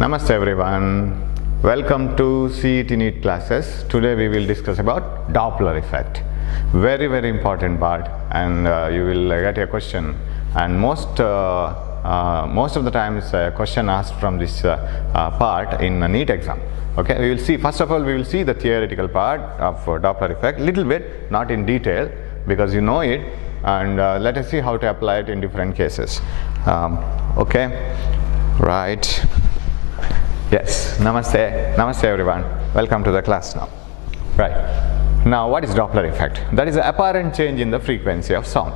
Namaste everyone. Welcome to CET NEET classes. Today we will discuss about Doppler effect. Very important part, and you will get a question. And most of the times a question asked from this part in a NEET exam. Okay, we will see. First of all, we will see the theoretical part of Doppler effect, little bit, not in detail, because you know it. And let us see how to apply it in different cases. Okay, right. Yes, namaste everyone. Welcome to the class now. Right. Now, what is Doppler effect? That is the apparent change in the frequency of sound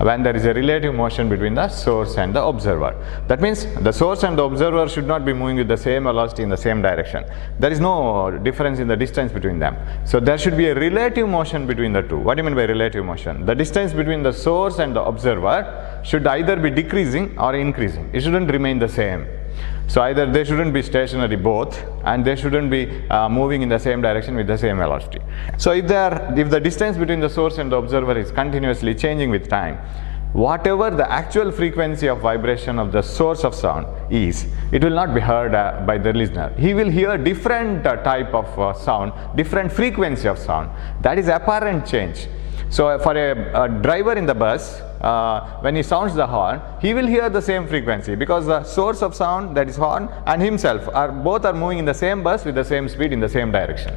when there is a relative motion between the source and the observer. That means the source and the observer should not be moving with the same velocity in the same direction. There is no difference in the distance between them. So there should be a relative motion between the two. What do you mean by relative motion? The distance between the source and the observer should either be decreasing or increasing. It shouldn't remain the same. So either they shouldn't be stationary both, and they shouldn't be moving in the same direction with the same velocity. So if the distance between the source and the observer is continuously changing with time, whatever the actual frequency of vibration of the source of sound is, it will not be heard by the listener. He will hear different type of sound, different frequency of sound. That is apparent change. So for a driver in the bus, when he sounds the horn, he will hear the same frequency, because the source of sound, that is horn, and himself both are moving in the same bus with the same speed in the same direction.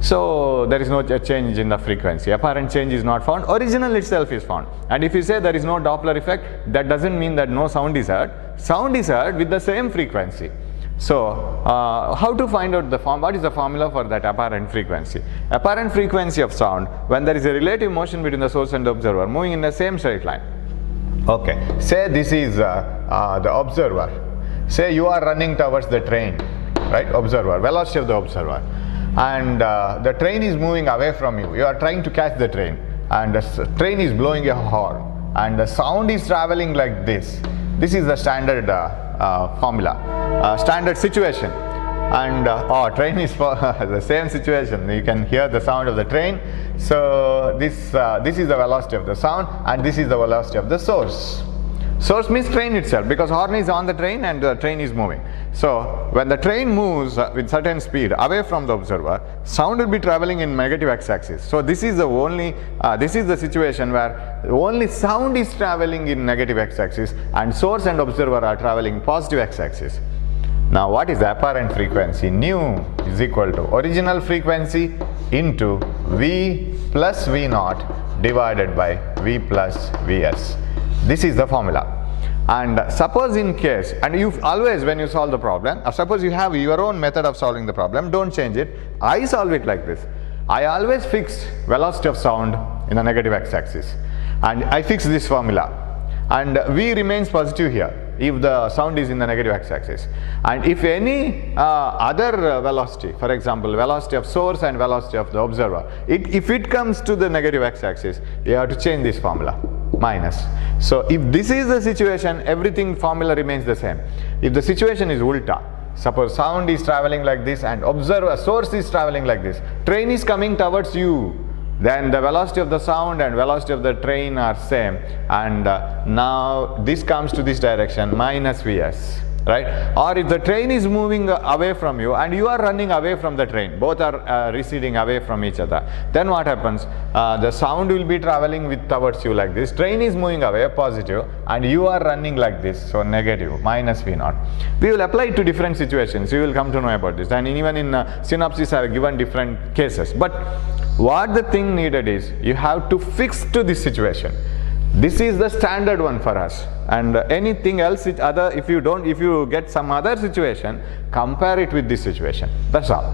So there is no change in the frequency. Apparent change is not found. Original itself is found. And if you say there is no Doppler effect, that doesn't mean that no sound is heard. Sound is heard with the same frequency. So how to find out what is the formula for that apparent frequency? Apparent frequency of sound when there is a relative motion between the source and the observer moving in the same straight line. Okay, say this is the observer. Say you are running towards the train, right? Observer, velocity of the observer. And the train is moving away from you. You are trying to catch the train, and the train is blowing a horn, and the sound is traveling like this. This is the standard formula, standard situation. And train is for the same situation. You can hear the sound of the train. So this is the velocity of the sound, and this is the velocity of the source. Source means train itself, because horn is on the train and the train is moving. So when the train moves with certain speed away from the observer, sound will be traveling in negative x-axis. So this is the situation where only sound is traveling in negative x-axis, and source and observer are traveling positive x-axis. Now what is the apparent frequency? Nu is equal to original frequency into V plus V naught divided by V plus Vs. This is the formula. And suppose in case, and you always, when you solve the problem, suppose you have your own method of solving the problem, don't change it. I solve it like this. I always fix velocity of sound in the negative x-axis, and I fix this formula, and V remains positive here if the sound is in the negative x-axis. And if any other velocity, for example velocity of source and velocity of the observer, if it comes to the negative x-axis, you have to change this formula, minus. So if this is the situation, everything formula remains the same. If the situation is ulta, suppose sound is traveling like this and source is traveling like this, train is coming towards you, then the velocity of the sound and velocity of the train are same, and now this comes to this direction, minus Vs, right? Or if the train is moving away from you and you are running away from the train, both are receding away from each other, then what happens? The sound will be traveling towards you like this, train is moving away, positive, and you are running like this, so negative, minus V naught. We will apply it to different situations. You will come to know about this, and even in synopsis are given different cases. But what the thing needed is, you have to fix to this situation. This is the standard one for us, and anything else if you get some other situation, compare it with this situation. That's all.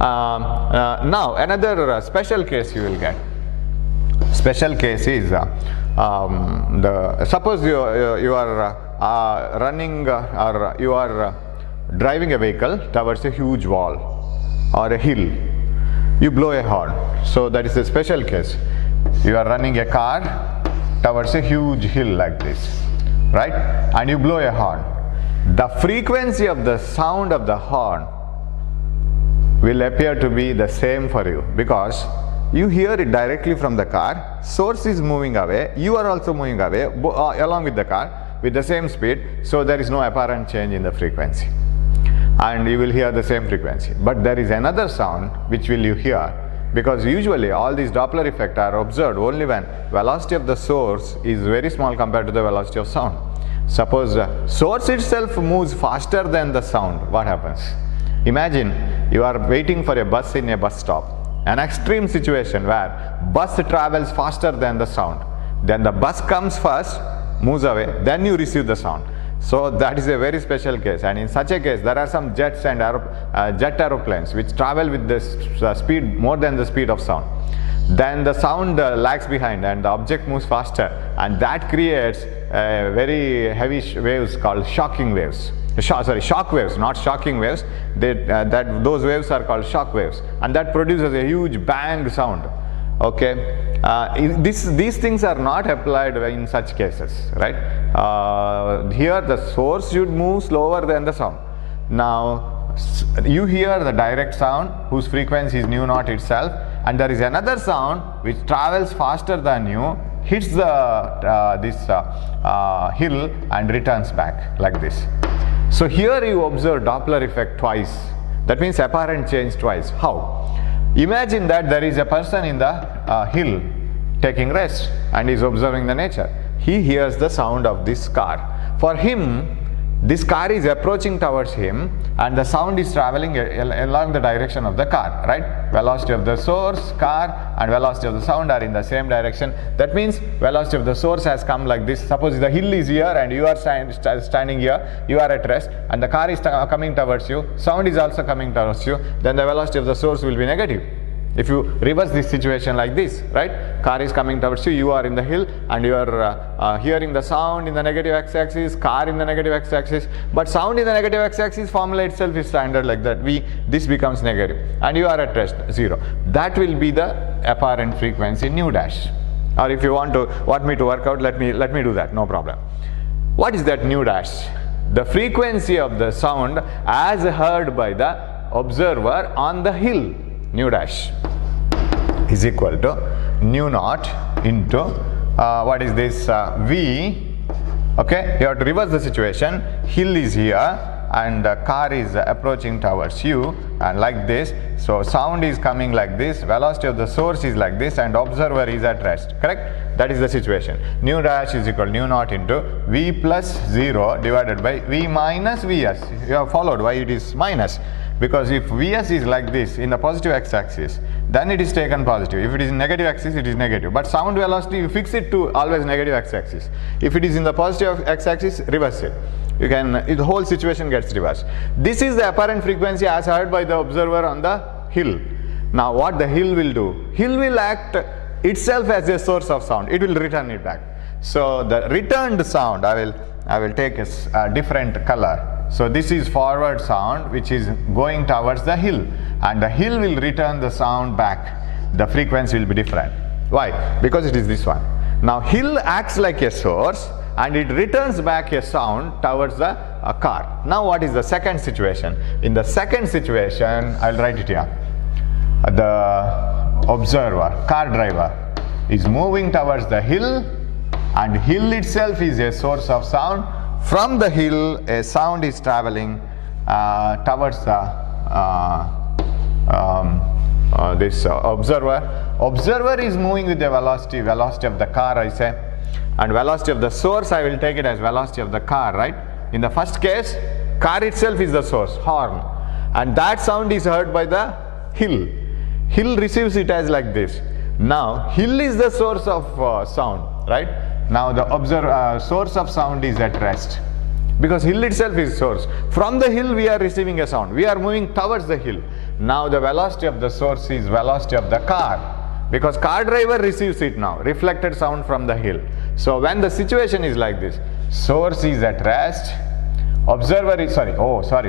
Now another special case you will get. Special case is suppose you are running or you are driving a vehicle towards a huge wall or a hill. You blow a horn. So that is a special case. You are running a car towards a huge hill like this, right? And you blow a horn. The frequency of the sound of the horn will appear to be the same for you, because you hear it directly from the car, source is moving away, you are also moving away along with the car with the same speed, so there is no apparent change in the frequency. and you will hear the same frequency. But there is another sound which will you hear, because usually all these Doppler effects are observed only when velocity of the source is very small compared to the velocity of sound. Suppose the source itself moves faster than the sound, what happens? Imagine you are waiting for a bus in a bus stop, an extreme situation where bus travels faster than the sound. Then the bus comes first, moves away, then you receive the sound. So that is a very special case, and in such a case there are some jets and jet aeroplanes which travel with the speed more than the speed of sound. Then the sound lags behind and the object moves faster, and that creates very heavy waves called shocking waves. Shock waves, not shocking waves. Those waves are called shock waves, and that produces a huge bang sound. Okay, these things are not applied in such cases, right? Here the source should move slower than the sound. Now you hear the direct sound whose frequency is nu naught itself, and there is another sound which travels faster than you, hits the hill and returns back like this. So here you observe Doppler effect twice. That means apparent change twice. How? Imagine that there is a person in the hill taking rest and is observing the nature. He hears the sound of this car. For him, this car is approaching towards him and the sound is traveling along the direction of the car, right? Velocity of the source, car, and velocity of the sound are in the same direction. That means velocity of the source has come like this. Suppose the hill is here and you are standing here, you are at rest, and the car is coming towards you, sound is also coming towards you, then the velocity of the source will be negative. If you reverse this situation like this, right? Car is coming towards you, you are in the hill and you are hearing the sound in the negative x-axis, car in the negative x-axis, but sound in the negative x-axis formula itself is standard like that. This becomes negative and you are at rest, 0. That will be the apparent frequency nu dash. Or if you want me to work out, let me do that, no problem. What is that nu dash? The frequency of the sound as heard by the observer on the hill. Nu dash is equal to nu naught into what is this V. Okay, you have to reverse the situation. Hill is here and the car is approaching towards you and like this. So sound is coming like this, velocity of the source is like this, and observer is at rest, correct? That is the situation. Nu dash is equal to nu naught into V plus 0 divided by V minus Vs. You have followed why it is minus. Because if Vs is like this in the positive x-axis, then it is taken positive. If it is in negative axis, it is negative. But sound velocity, you fix it to always negative x-axis. If it is in the positive x-axis, reverse it. The whole situation gets reversed. This is the apparent frequency as heard by the observer on the hill. Now what the hill will do? Hill will act itself as a source of sound. It will return it back. So the returned sound, I will take a different color. So this is forward sound which is going towards the hill, and the hill will return the sound back. The frequency will be different. Why? Because it is this one. Now hill acts like a source and it returns back a sound towards the car. Now what is the second situation? In the second situation, I'll write it here. The observer, car driver, is moving towards the hill, and hill itself is a source of sound. From the hill, a sound is traveling towards the observer. Observer is moving with the velocity of the car, I say, and velocity of the source, I will take it as velocity of the car, right? In the first case, car itself is the source, horn, and that sound is heard by the hill. Hill receives it as like this. Now, hill is the source of sound, right? Now the source of sound is at rest, because hill itself is source. From the hill we are receiving a sound. We are moving towards the hill. Now the velocity of the source is velocity of the car, because car driver receives it now, reflected sound from the hill. So when the situation is like this, source is at rest, observer is,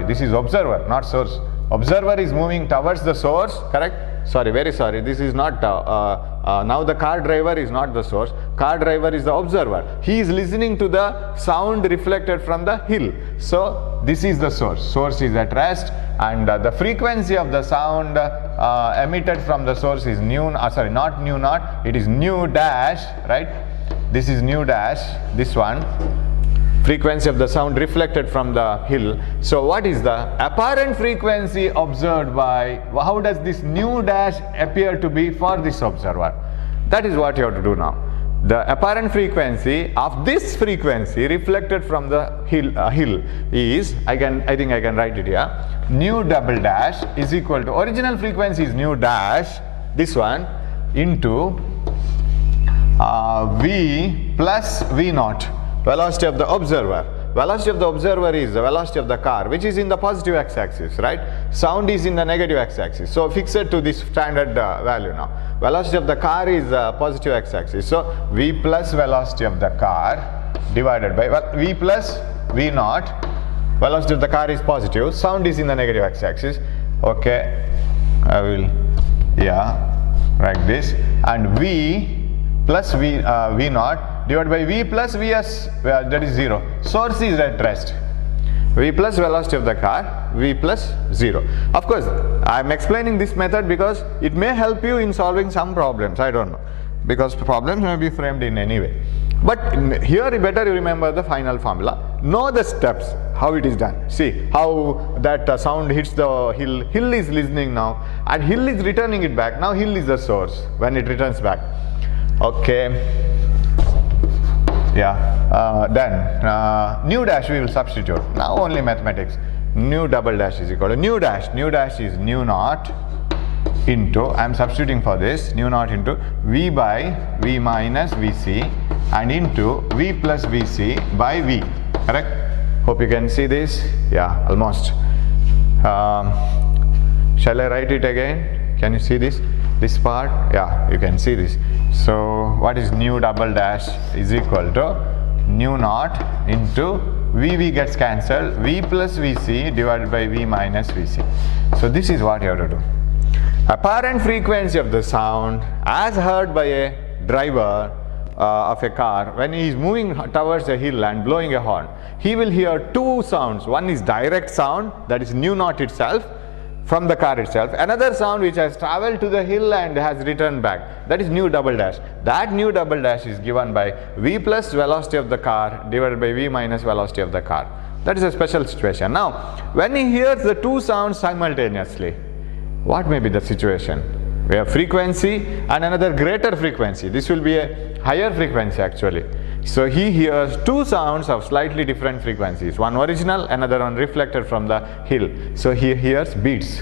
this is observer, not source. Observer is moving towards the source, correct? Very sorry, this is not, now the car driver is not the source, car driver is the observer. He is listening to the sound reflected from the hill. So this is the source is at rest, and the frequency of the sound emitted from the source is not nu naught, it is nu dash, right? This is nu dash, this one. frequency of the sound reflected from the hill. So what is the apparent frequency observed by, how does this nu dash appear to be for this observer? That is what you have to do now. The apparent frequency of this frequency reflected from the hill is, I think I can write it here, nu double dash is equal to, original frequency is nu dash, this one, into V plus V naught, velocity of the observer. Velocity of the observer is the velocity of the car, which is in the positive x-axis, right? Sound is in the negative x-axis. So fix it to this standard value now. Velocity of the car is positive x-axis. So V plus velocity of the car divided by V plus V naught. Velocity of the car is positive. Sound is in the negative x-axis. Okay, I will, like this. And V plus V naught divided by V plus Vs, that is 0. Source is at rest. V plus velocity of the car, V plus 0. Of course, I am explaining this method because it may help you in solving some problems, I don't know. Because problems may be framed in any way. But here better you remember the final formula. Know the steps, how it is done. See how that sound hits the hill. Hill is listening now and hill is returning it back. Now hill is the source when it returns back. Okay. Then nu dash we will substitute. Now only mathematics. Nu double dash is equal to nu dash. Nu dash is nu naught into, I am substituting for this, nu naught into V by V minus Vc and into V plus Vc by V. Correct? Hope you can see this. Yeah, almost. Shall I write it again? Can you see this? This part? Yeah, you can see this. So what is nu double dash is equal to nu naught into VV gets cancelled, V plus Vc divided by V minus Vc. So this is what you have to do. Apparent frequency of the sound as heard by a driver of a car when he is moving towards a hill and blowing a horn, he will hear two sounds. One is direct sound, that is nu naught itself from the car itself. Another sound which has traveled to the hill and has returned back, that is nu double dash. That nu double dash is given by V plus velocity of the car divided by V minus velocity of the car. That is a special situation. Now when he hears the two sounds simultaneously, what may be the situation? We have frequency and another greater frequency. This will be a higher frequency actually. So he hears two sounds of slightly different frequencies. One original, another one reflected from the hill. So he hears beats.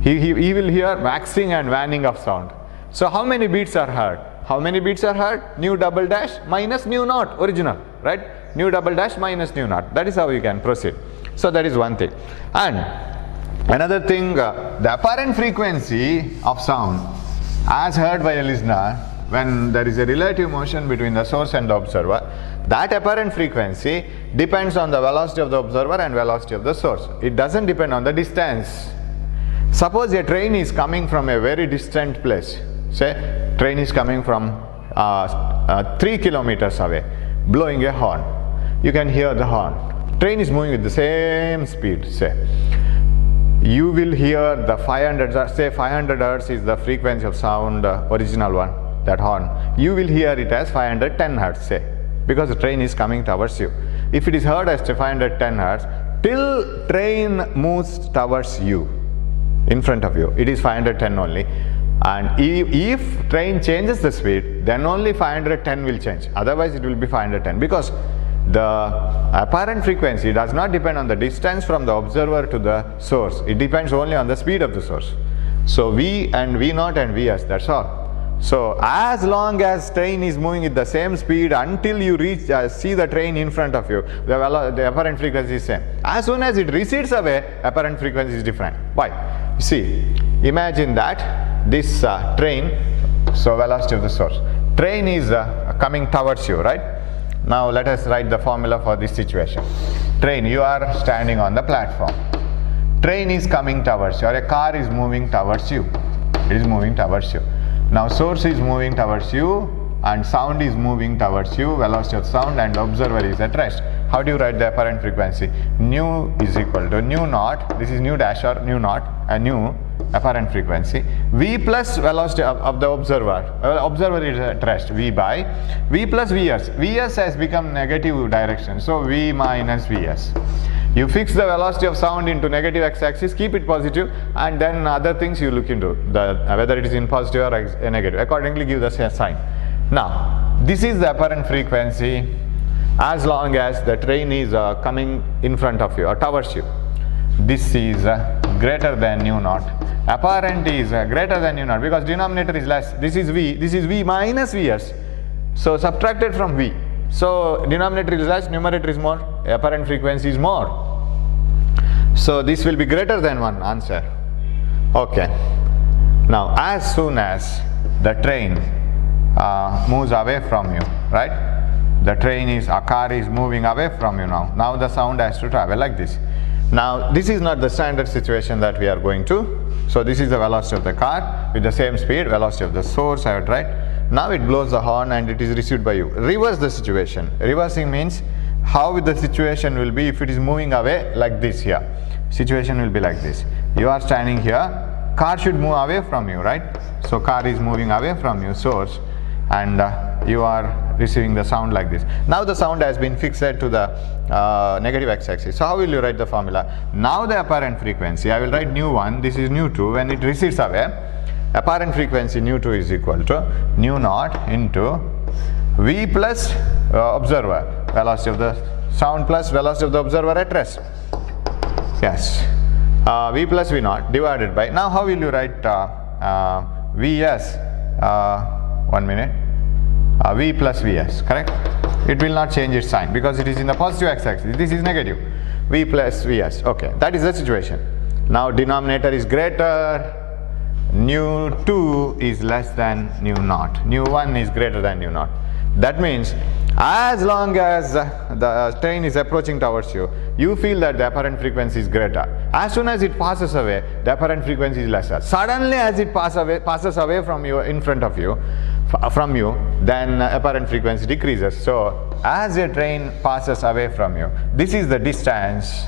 He will hear waxing and waning of sound. So how many beats are heard? How many beats are heard? Nu double dash minus nu naught, original, right? Nu double dash minus nu naught. That is how you can proceed. So that is one thing. And another thing, the apparent frequency of sound as heard by a listener when there is a relative motion between the source and the observer, that apparent frequency depends on the velocity of the observer and velocity of the source. It doesn't depend on the distance. Suppose a train is coming from a very distant place. Say train is coming from 3 kilometers away, blowing a horn. You can hear the horn. Train is moving with the same speed, say. You will hear the 500, say 500 Hz is the frequency of sound, original one, that horn. You will hear it as 510 Hz, say, because the train is coming towards you. If it is heard as 510 Hz, till train moves towards you, in front of you, it is 510 only. And if train changes the speed, then only 510 will change. Otherwise it will be 510, because the apparent frequency does not depend on the distance from the observer to the source. It depends only on the speed of the source. So V and V naught and Vs, that's all. So as long as train is moving at the same speed until you reach, see the train in front of you, the apparent frequency is same. As soon as it recedes away, apparent frequency is different. Why? See, imagine that this train, so velocity of the source, train is coming towards you, right? Now let us write the formula for this situation. Train, you are standing on the platform. Train is coming towards you, or a car is moving towards you. It is moving towards you. Now source is moving towards you and sound is moving towards you, velocity of sound, and observer is at rest. How do you write the apparent frequency? Nu is equal to nu naught, this is nu dash or nu naught, and nu apparent frequency, V plus velocity of the observer. Observer is at rest, V by V plus Vs. Vs has become negative direction, so V minus Vs. You fix the velocity of sound into negative x-axis, keep it positive, and then other things you look into, whether it is in positive or negative. Accordingly give the sign. Now, this is the apparent frequency as long as the train is coming in front of you or towards you. This is greater than nu naught. Apparent is greater than nu naught because denominator is less. This is V minus Vs. So subtracted from V. So denominator is less, numerator is more, apparent frequency is more. So this will be greater than 1, answer. Okay. Now as soon as the train moves away from you, right? The car is moving away from you now. Now the sound has to travel like this. Now this is not the standard situation that we are going to. So this is the velocity of the car with the same speed, velocity of the source, I would write. Now it blows the horn and it is received by you. Reverse the situation. Reversing means how the situation will be if it is moving away like this here. Situation will be like this. You are standing here, car should move away from you, right? So car is moving away from you, source, and you are receiving the sound like this. Now the sound has been fixed to the negative x-axis. So how will you write the formula? Now the apparent frequency, I will write nu 1, this is nu 2, when it recedes away, apparent frequency nu 2 is equal to nu naught into V plus observer, velocity of the sound plus velocity of the observer at rest. Yes, V plus V naught divided by, now how will you write Vs, 1 minute, V plus Vs, correct? It will not change its sign because it is in the positive x-axis, this is negative, V plus Vs, okay, that is the situation. Now denominator is greater, nu 2 is less than nu naught, nu 1 is greater than nu naught. That means as long as the train is approaching towards you, you feel that the apparent frequency is greater. As soon as it passes away, the apparent frequency is lesser. Suddenly as it passes away from you, in front of you, from you, then apparent frequency decreases. So as a train passes away from you, this is the distance,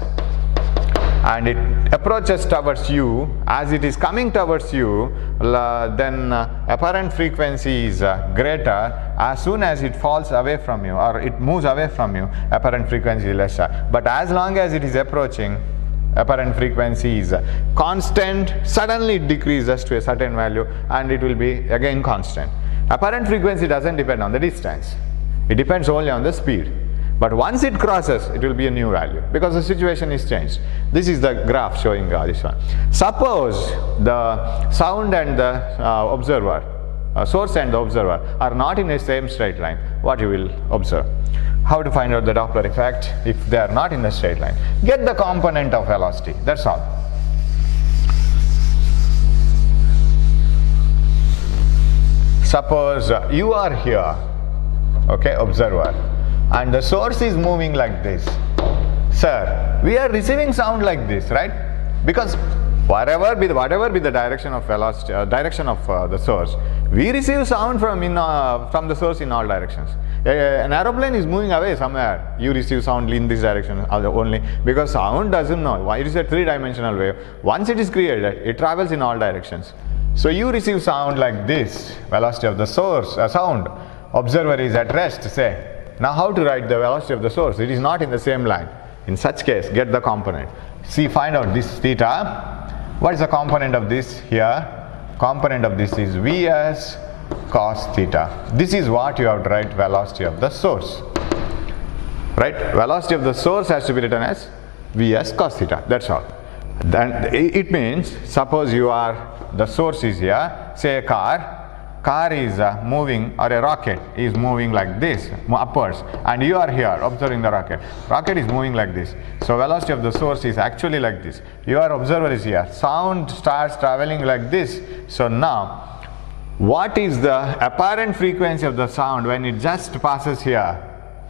and it approaches towards you. As it is coming towards you, then apparent frequency is greater. As soon as it falls away from you or it moves away from you, apparent frequency is lesser. But as long as it is approaching, apparent frequency is constant. Suddenly it decreases to a certain value and it will be again constant. Apparent frequency doesn't depend on the distance, it depends only on the speed. But once it crosses, it will be a new value because the situation is changed. This is the graph showing this one. Suppose the sound and the observer, source and the observer are not in the same straight line, what you will observe? How to find out the Doppler effect if they are not in the straight line? Get the component of velocity, that's all. Suppose you are here, okay, observer, and the source is moving like this. Sir, we are receiving sound like this, right? Because whatever be the direction of velocity, direction of the source, we receive sound from the source in all directions. An aeroplane is moving away somewhere, you receive sound in this direction only, because sound doesn't know why. It is a three-dimensional wave. Once it is created, it travels in all directions. So you receive sound like this, velocity of the source, sound. Observer is at rest, say. Now how to write the velocity of the source? It is not in the same line. In such case, get the component. See, find out this theta. What is the component of this here? Component of this is Vs cos theta. This is what you have to write velocity of the source. Right? Velocity of the source has to be written as Vs cos theta. That's all. Then it means, suppose the source is here, say a car is moving, or a rocket is moving like this, upwards, and you are here observing the rocket is moving like this. So velocity of the source is actually like this. Your observer is here, sound starts traveling like this. So now what is the apparent frequency of the sound when it just passes here,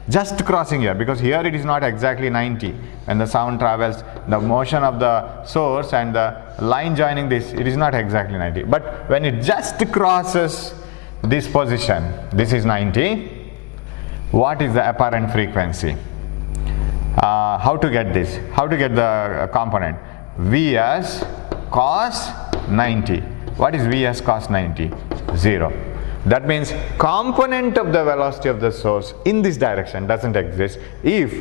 just crossing here, because here it is not exactly 90. When the sound travels, the motion of the source and the line joining this, it is not exactly 90. But when it just crosses this position, this is 90, what is the apparent frequency? how to get this? How to get the component? Vs cos 90. What is Vs cos 90? 0. That means component of the velocity of the source in this direction doesn't exist if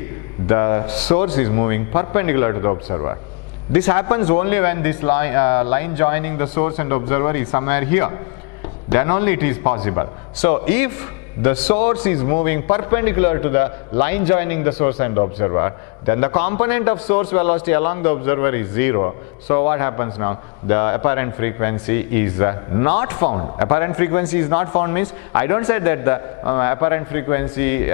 the source is moving perpendicular to the observer. This happens only when this line joining the source and observer is somewhere here. Then only it is possible. So if the source is moving perpendicular to the line joining the source and the observer, then the component of source velocity along the observer is 0. So what happens now? The apparent frequency is not found. Apparent frequency is not found means I don't say that the apparent frequency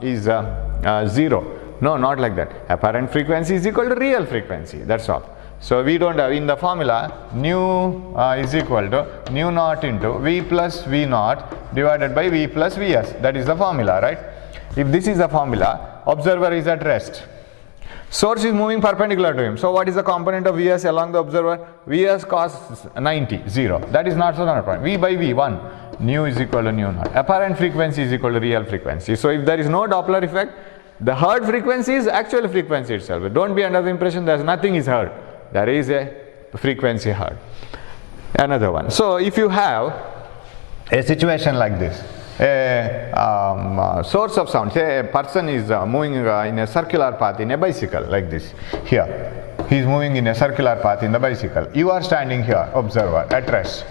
is 0. No, not like that. Apparent frequency is equal to real frequency. That's all. So we don't have in the formula nu is equal to nu naught into V plus V naught divided by V plus Vs. That is the formula, right? If this is the formula, observer is at rest. Source is moving perpendicular to him. So what is the component of Vs along the observer? Vs cos 90, 0. That is not so not a point. V by V, 1. Nu is equal to nu naught. Apparent frequency is equal to real frequency. So if there is no Doppler effect, the heard frequency is actual frequency itself. Don't be under the impression that nothing is heard. There is a frequency heard. Another one. So if you have a situation like this, a source of sound, say a person is moving in a circular path in a bicycle like this. Here, he is moving in a circular path in the bicycle. You are standing here, observer, at rest.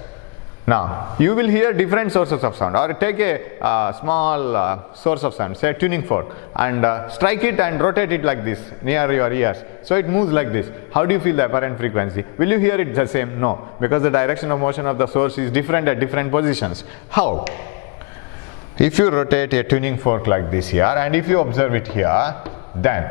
Now, you will hear different sources of sound, or take a small source of sound, say a tuning fork, and strike it and rotate it like this near your ears. So it moves like this. How do you feel the apparent frequency? Will you hear it the same? No, because the direction of motion of the source is different at different positions. How? If you rotate a tuning fork like this here, and if you observe it here, then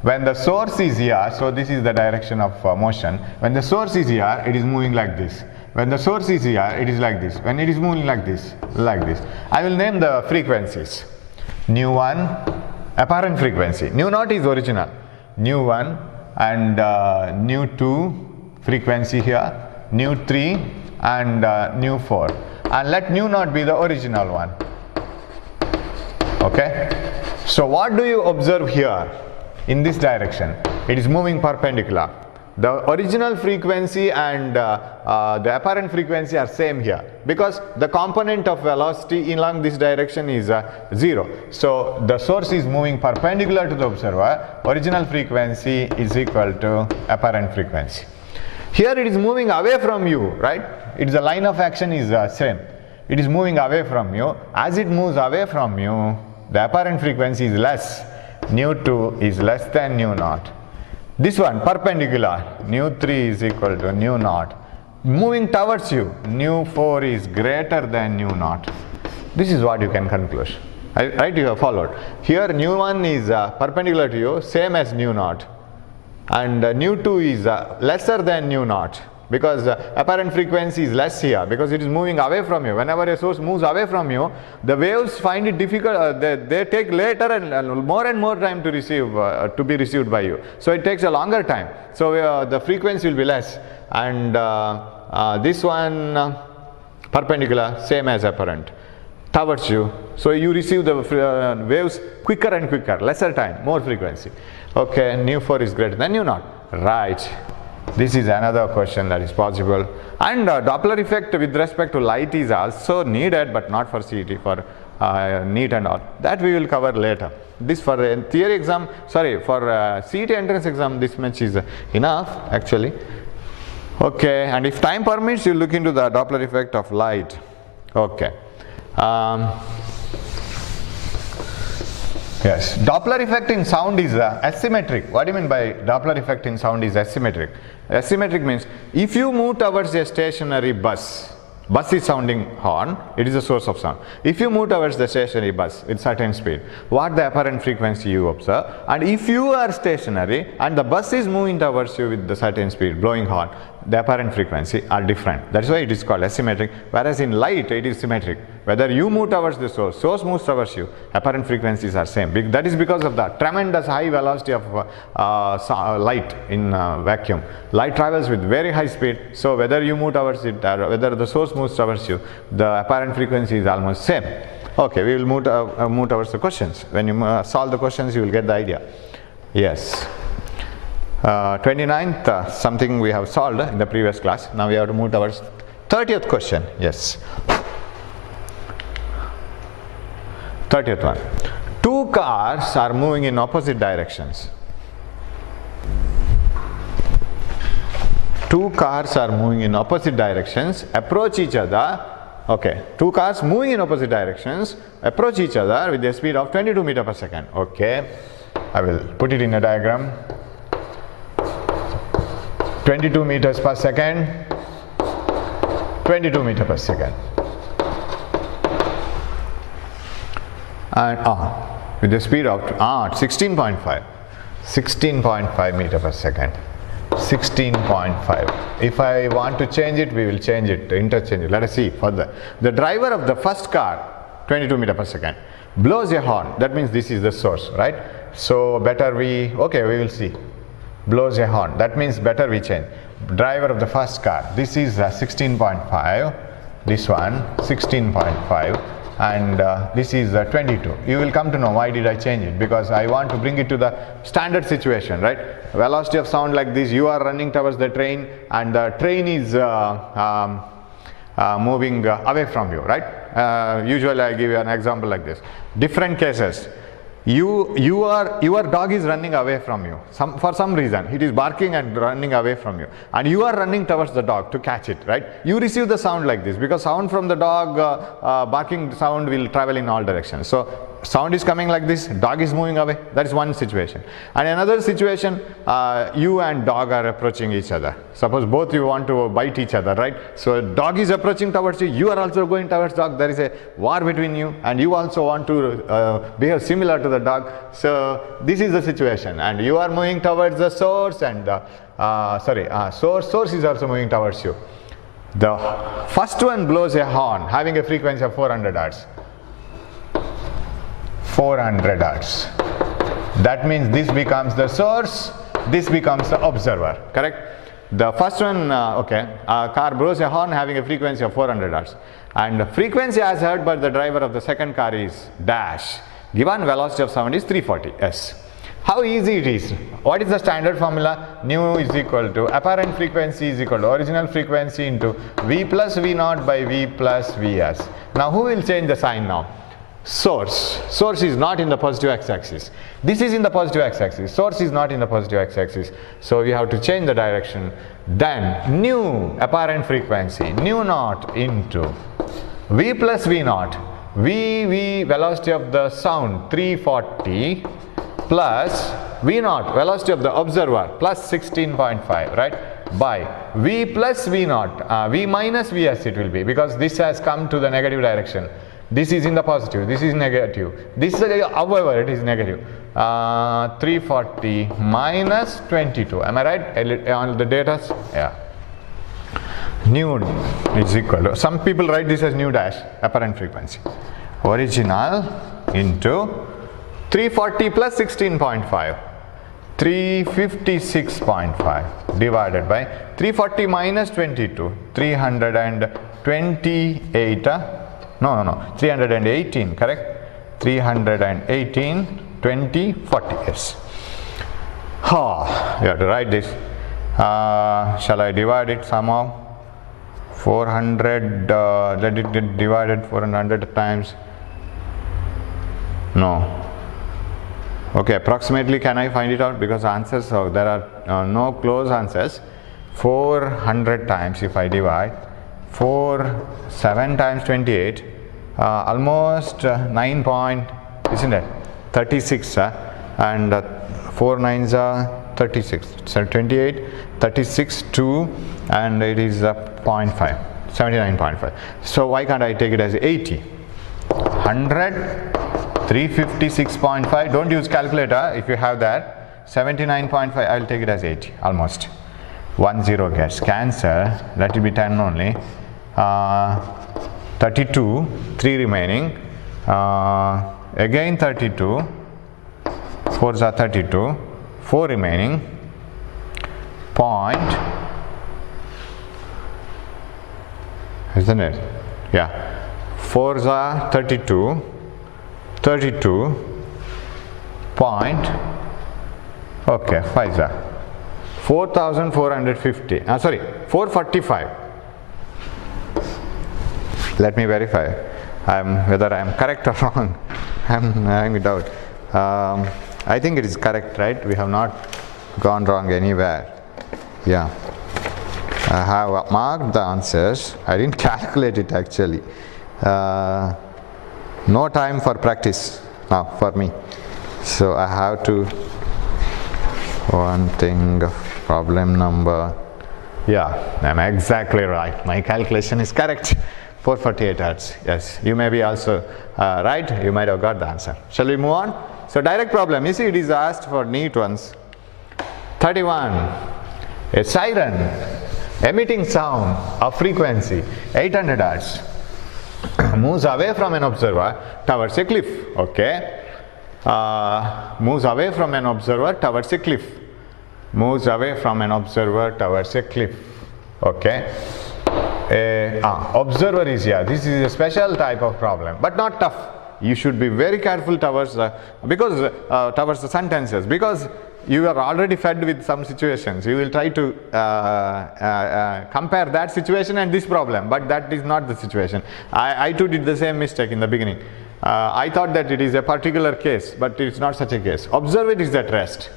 when the source is here, so this is the direction of motion. When the source is here, it is moving like this. When the source is here, it is like this. When it is moving like this, like this. I will name the frequencies. Nu 1, apparent frequency. Nu naught is original. Nu 1 and nu 2, frequency here. Nu 3 and nu 4. And let nu naught be the original one. Okay? So what do you observe here in this direction? It is moving perpendicular. The original frequency and the apparent frequency are same here because the component of velocity along this direction is 0. So the source is moving perpendicular to the observer. Original frequency is equal to apparent frequency. Here it is moving away from you, right? It is the line of action is same. It is moving away from you. As it moves away from you, the apparent frequency is less. Nu 2 is less than nu naught. This one, perpendicular, nu 3 is equal to nu naught. Moving towards you, nu 4 is greater than nu naught. This is what you can conclude. Right, you have followed. Here nu 1 is perpendicular to you, same as nu naught. And nu 2 is lesser than nu naught. Because apparent frequency is less here because it is moving away from you. Whenever a source moves away from you, the waves find it difficult, they take later and more time to receive, to be received by you. So it takes a longer time. So the frequency will be less. And this one perpendicular, same as apparent, towards you. So you receive the waves quicker and quicker, lesser time, more frequency. Okay, nu 4 is greater than nu naught. Right. This is another question that is possible. And Doppler effect with respect to light is also needed, but not for CET, for NEET and all. That we will cover later. This for a theory exam, sorry, for CET entrance exam, this much is enough actually. Okay, and if time permits, you look into the Doppler effect of light. Okay. Yes, Doppler effect in sound is asymmetric. What do you mean by Doppler effect in sound is asymmetric? Asymmetric means if you move towards a stationary bus is sounding horn, it is a source of sound. If you move towards the stationary bus with certain speed, what the apparent frequency you observe, and if you are stationary and the bus is moving towards you with the certain speed, blowing horn, the apparent frequency are different. That's why it is called asymmetric, whereas in light it is symmetric. Whether you move towards the source moves towards you, apparent frequencies are same. That is because of the tremendous high velocity of light in vacuum. Light travels with very high speed, so whether you move towards it or whether the source moves towards you, the apparent frequency is almost same. Okay, we will move towards the questions. When you solve the questions, you will get the idea. Yes. 29th, something we have solved in the previous class. Now we have to move towards 30th question. Yes. 30th one. Two cars are moving in opposite directions. Two cars are moving in opposite directions, approach each other. Okay, two cars moving in opposite directions, approach each other with a speed of 22 meters per second. Okay, I will put it in a diagram. 22 meters per second, 22 meters per second. And with the speed of 16.5 meters per second. 16.5. If I want to change it, we will change it, interchange it. Let us see further. The driver of the first car, 22 meters per second, blows a horn. That means this is the source, right? So better we will see. Blows a horn. That means better we change. Driver of the first car. This is 16.5. This one 16.5. And this is 22. You will come to know why did I change it, because I want to bring it to the standard situation, right? Velocity of sound like this, you are running towards the train and the train is moving away from you, right? Usually I give you an example like this. Different cases. Your dog is running away from you. For some reason, it is barking and running away from you. And you are running towards the dog to catch it, right? You receive the sound like this, because sound from the dog, barking sound will travel in all directions. So sound is coming like this, dog is moving away. That is one situation. And another situation, you and dog are approaching each other. Suppose both you want to bite each other, right? So dog is approaching towards you, you are also going towards dog. There is a war between you, and you also want to behave similar to the dog. So this is the situation, and you are moving towards the source, and source is also moving towards you. The first one blows a horn having a frequency of 400 Hz. 400 Hz. That means this becomes the source, this becomes the observer, correct? The first one, car blows a horn having a frequency of 400 Hz. And the frequency as heard by the driver of the second car is dash. Given velocity of sound is 340 s. How easy it is. What is the standard formula? Nu is equal to apparent frequency is equal to original frequency into V plus V naught by V plus Vs. Now who will change the sign now? Source. Source is not in the positive x-axis. This is in the positive x-axis. Source is not in the positive x-axis. So we have to change the direction. Then nu apparent frequency, nu naught into V plus V naught. V velocity of the sound 340 plus V naught velocity of the observer plus 16.5, right? By V plus V naught, V minus Vs it will be, because this has come to the negative direction. This is in the positive, this is negative. This is, however, it is negative. 340 minus 22. Am I right? On the data? Yeah. Nu is equal to, some people write this as nu dash, apparent frequency. Original into 340 plus 16.5. 356.5 divided by 340 minus 22. 328. 318, correct? 318, 20, 40, yes. You have to write this. Shall I divide it somehow? 400, let it get divided 400 times. No. Okay, approximately can I find it out? Because answers, there are no close answers. 400 times if I divide. 7 times 28, almost 9 point, isn't it? 36, and 4 9s are 36. So 28, 36, 2, and it is 0.5, 79.5. So why can't I take it as 80? 100, 356.5. Don't use calculator if you have that. 79.5. I'll take it as 80, almost. 1 0 gets cancelled. Let it be 10 only. 32, 3 remaining, again 32, 4s are 32, 4 remaining, point, isn't it? Yeah, 4s are 32, 32, point, Okay, 5 sir. 4450. Sorry, 445. Let me verify whether I am correct or wrong. I am having a doubt. I think it is correct, right? We have not gone wrong anywhere. Yeah. I have marked the answers. I didn't calculate it actually. No time for practice now for me. So I have to, one thing, problem number. Yeah, I'm exactly right. My calculation is correct. 448 hertz. Yes, you may be also right. You might have got the answer. Shall we move on? So direct problem. You see, it is asked for neat ones. 31. A siren emitting sound of frequency 800 hertz moves away from an observer towards a cliff. Okay. Moves away from an observer towards a cliff. Moves away from an observer towards a cliff. Okay. Observer is here. This is a special type of problem, but not tough. You should be very careful towards towards the sentences, because you are already fed with some situations. You will try to compare that situation and this problem, but that is not the situation. I too did the same mistake in the beginning. I thought that it is a particular case, but it is not such a case. Observer is at rest.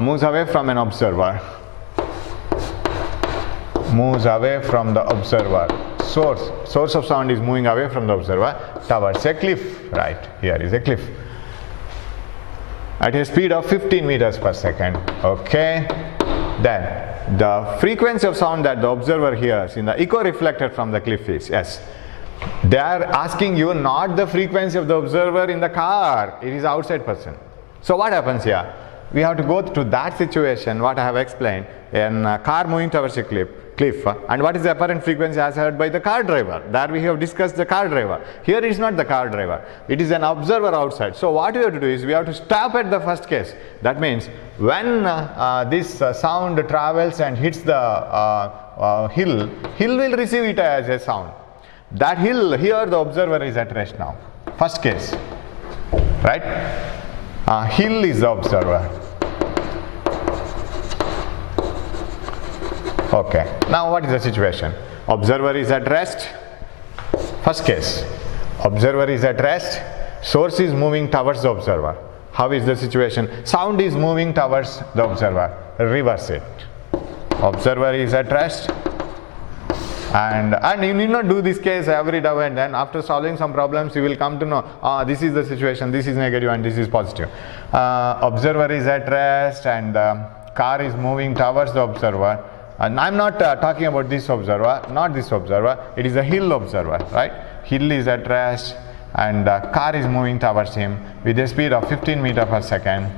Moves away from an observer. Moves away from the observer. Source of sound is moving away from the observer towards a cliff. Right, here is a cliff. At a speed of 15 meters per second. Okay. Then the frequency of sound that the observer hears in the echo reflected from the cliff is, yes. They are asking you not the frequency of the observer in the car. It is outside person. So what happens here? We have to go to that situation, what I have explained, in a car moving towards a cliff, and what is the apparent frequency as heard by the car driver. There we have discussed the car driver. Here it is not the car driver, it is an observer outside. So what we have to do is we have to stop at the first case. That means when this sound travels and hits the hill will receive it as a sound. That hill, here the observer is at rest now. First case, right? Hill is the observer. Okay, now what is the situation? Observer is at rest. First case, observer is at rest, source is moving towards the observer. How is the situation? Sound is moving towards the observer. Reverse it. Observer is at rest, and you need not do this case every now and then. After solving some problems, you will come to know, this is the situation, this is negative and this is positive. Observer is at rest and the car is moving towards the observer. And I'm not talking about this observer, not this observer, it is a hill observer, right? Hill is at rest and the car is moving towards him with a speed of 15 meters per second,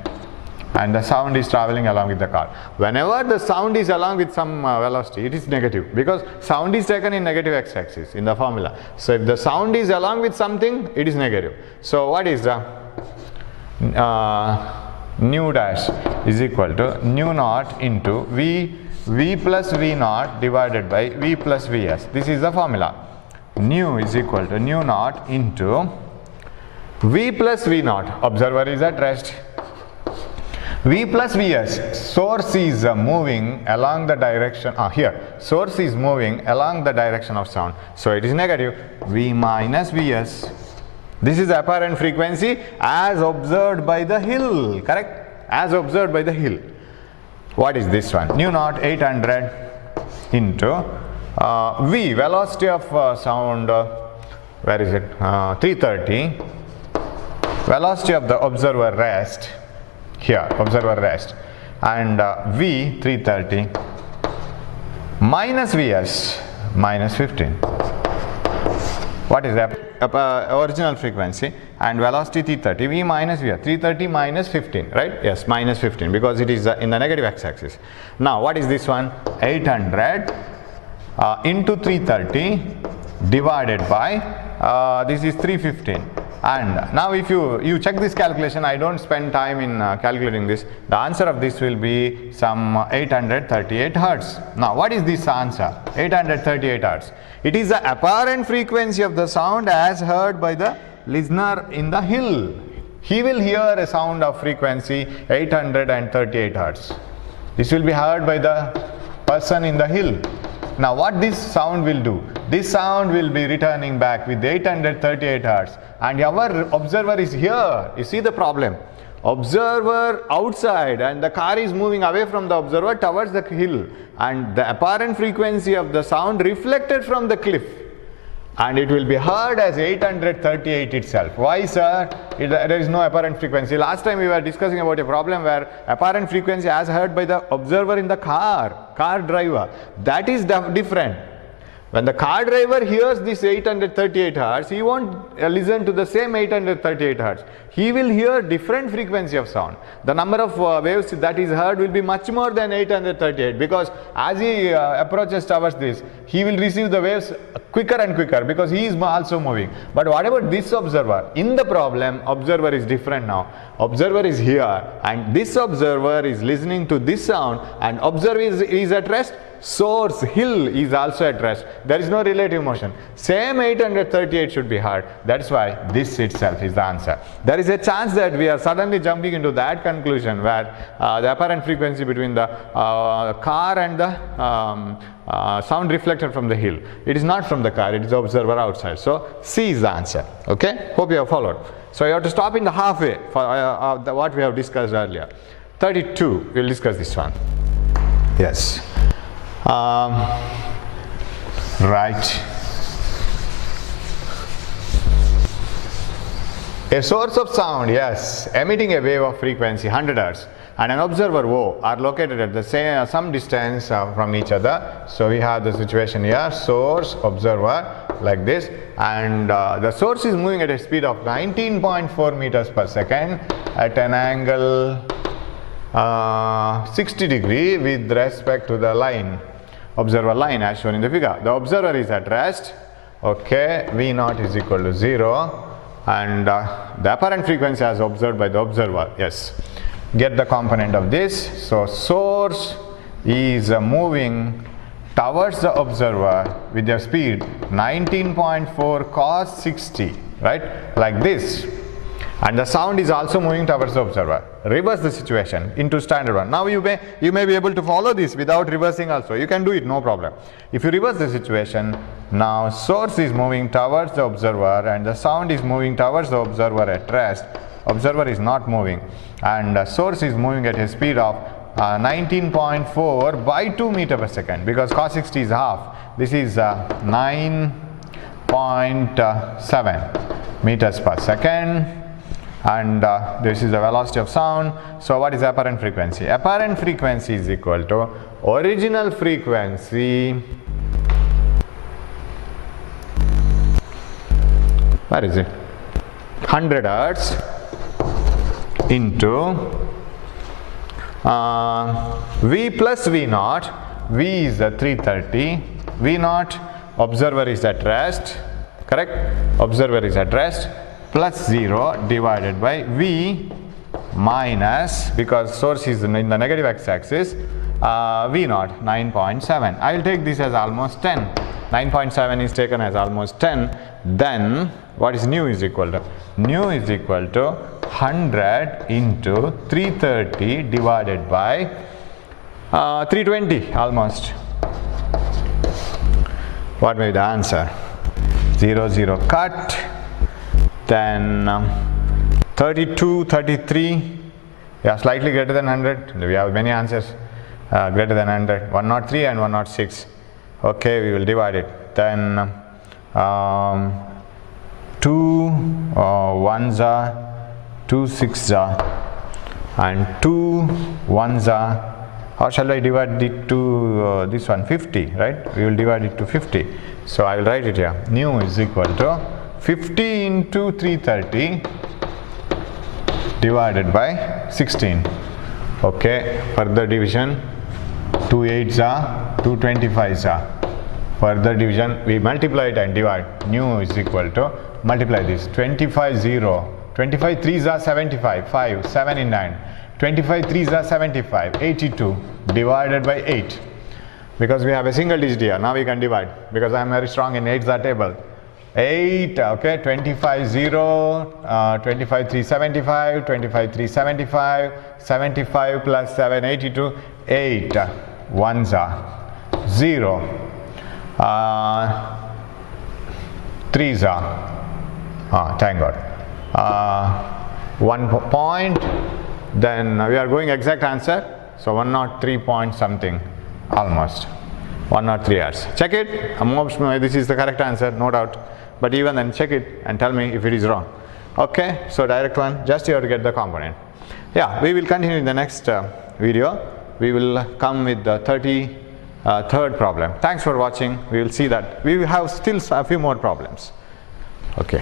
and the sound is traveling along with the car. Whenever the sound is along with some velocity, it is negative, because sound is taken in negative x-axis in the formula. So if the sound is along with something, it is negative. So what is the nu dash is equal to nu naught into V plus V naught divided by V plus Vs. This is the formula. Nu is equal to nu naught into V plus V naught. Observer is at rest. V plus Vs. Source is moving along the direction. Here. Source is moving along the direction of sound. So it is negative. V minus Vs. This is apparent frequency as observed by the hill. Correct? As observed by the hill. What is this one? Nu naught 800 into V, velocity of sound, where is it? 330. Velocity of the observer rest, here, observer rest, and V 330 minus Vs minus 15. What is the original frequency and velocity 330, V minus Vs, 330 minus 15, right? Yes, minus 15, because it is in the negative x-axis. Now what is this one? 800 into 330 divided by this is 315. And now if you check this calculation, I don't spend time in calculating this. The answer of this will be some 838 hertz. Now what is this answer? 838 hertz. It is the apparent frequency of the sound as heard by the listener in the hill. he will hear a sound of frequency 838 Hertz. This will be heard by the person in the hill. Now what this sound will do? This sound will be returning back with 838 Hertz, and our observer is here. You see the problem? Observer outside, and the car is moving away from the observer towards the hill, and the apparent frequency of the sound reflected from the cliff, and it will be heard as 838 itself. Why, sir? There is no apparent frequency. Last time we were discussing about a problem where apparent frequency as heard by the observer in the car driver. That is different. When the car driver hears this 838 Hertz, he won't listen to the same 838 Hertz. He will hear different frequency of sound. The number of waves that is heard will be much more than 838, because as he approaches towards this, he will receive the waves quicker and quicker because he is also moving. But what about this observer? In the problem, observer is different now. Observer is here, and this observer is listening to this sound, and observer is at rest. Source, hill, is also at rest. There is no relative motion. Same 838 should be heard. That's why this itself is the answer. There is a chance that we are suddenly jumping into that conclusion where the apparent frequency between the car and the sound reflected from the hill. It is not from the car, it is the observer outside. So C is the answer. Okay? Hope you have followed. So you have to stop in the halfway for what we have discussed earlier. 32, we will discuss this one. Yes. Right. A source of sound, yes, emitting a wave of frequency 100 Hertz, and an observer O are located at the same some distance from each other. So we have the situation here: source, observer, like this, and the source is moving at a speed of 19.4 meters per second at an angle 60 degree with respect to the line, observer line, as shown in the figure. The observer is at rest. Okay, V0 is equal to 0, and the apparent frequency as observed by the observer. Yes, get the component of this. So source is moving towards the observer with a speed 19.4 cos 60, right, like this, and the sound is also moving towards the observer. Reverse the situation into standard one. Now you may be able to follow this without reversing also. You can do it, no problem. If you reverse the situation, now source is moving towards the observer and the sound is moving towards the observer at rest. Observer is not moving, and source is moving at a speed of 19.4 by 2 meters per second, because cos 60 is half. This is 9.7 meters per second, and this is the velocity of sound. So what is apparent frequency? Apparent frequency is equal to original frequency, where is it, 100 Hertz into V plus V0. V is 330, V0, observer is at rest, correct, observer is at rest, plus 0 divided by V minus, because source is in the negative x-axis, V0, 9.7. I will take this as almost 10. 9.7 is taken as almost 10. Then what is nu is equal to? Nu is equal to 100 into 330 divided by 320 almost. What may be the answer? 0, 0 cut. Then 32, 33, yeah, slightly greater than 100. We have many answers greater than 100. 103 and 106. Okay, we will divide it. Then 2 ones are 2 sixes are, and 2 ones are, how shall I divide it to this one? 50, right? We will divide it to 50. So I will write it here. Nu is equal to 50 into 330 divided by 16. Okay, further division, 2 8s are, 2 25s are. Further division, we multiply it and divide. Nu is equal to, multiply this, 25 0, 25 3s are 75, 5, 7 in 9, 25 3s are 75, 82 divided by 8. Because we have a single digit here, now we can divide, because I am very strong in 8s are table. 8, okay, 25 0, 25 375, 25 375, 75 plus 7 82, 8 ones are 0, 3s are, thank God, 1 point, then we are going exact answer, so 103 point something, almost 103 hours. Check it, this is the correct answer, no doubt, but even then check it and tell me if it is wrong. Okay, so direct one, just you have to get the component. Yeah, we will continue in the next video. We will come with the 33rd problem. Thanks for watching. We will see that we will have still a few more problems. Okay.